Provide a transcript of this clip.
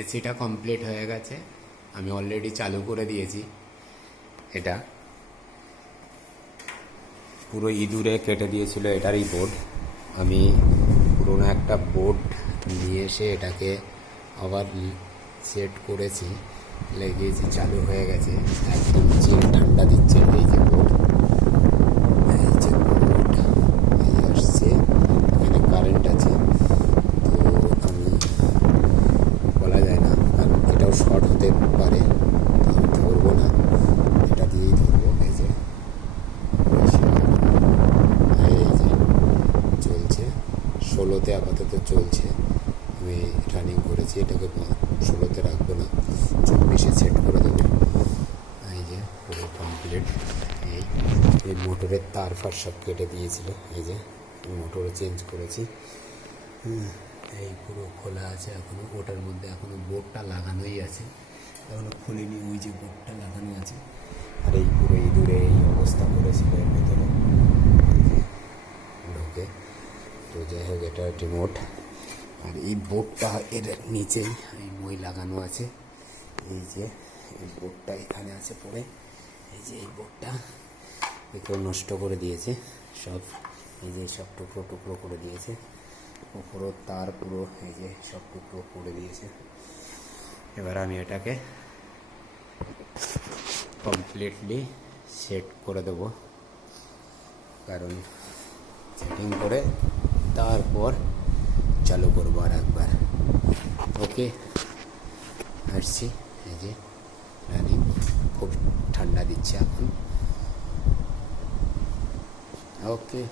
এসিটা কমপ্লিট হয়ে গেছে, আমি অলরেডি চালু করে দিয়েছি। এটা পুরো ইঁদুরে কেটে দিয়েছিল এটারই বোর্ড। আমি পুরোনো একটা বোর্ড নিয়ে এসে এটাকে আবার সেট করেছি, লাগিয়েছি, চালু হয়ে গেছে, একদম চিল ঠান্ডা দিচ্ছে। এই যে বোর্ড, এই যে বোর্ড, এই আসছে, এখানে কারেন্ট আছে। তো আমি বলা যায় না, কারণ এটাও শর্ট হতে পারে, আমি ধরবো না, এটা দিয়েই ধরবো। এই যে চলছে 16-তে আপাতত চলছে। আমি রানিং করেছি, এটাকে 16-তে রাখবো না, 24-এ সেট করে দেবো। এই যে পুরো কমপ্লিট। এই মোটরের তার ফার সব কেটে দিয়েছিল, এই যে মোটরও চেঞ্জ করেছি। এই পুরো খোলা আছে এখনও, ওটার মধ্যে এখনও বোর্ডটা লাগানোই আছে, এখনও খুলিনি। ওই যে বোর্ডটা লাগানো আছে। আর এই পুরো ইঁদুরে এই অবস্থা করেছিল এর ভেতরে ঢোকে। তো যাই হোক, এটা রিমোট। আর এই বোর্ডটা এর নিচেই এই মই লাগানো আছে। এই যে এই বোর্ডটা এখানে আছে পড়ে, এই যে এই বোর্ডটা একেও নষ্ট করে দিয়েছে সব। এই যে সব টুকরো টুকরো করে দিয়েছে, পুরো তার পুরো এই যে সব টুকরো করে দিয়েছে। এবার আমি এটাকে কমপ্লিটলি সেট করে দেবো, কারণ সেটিং করে তারপর চালু করবো আর একবার। ওকে, আসছি। এই যে রানিং, খুব ঠান্ডা দিচ্ছে এখন। ওকে।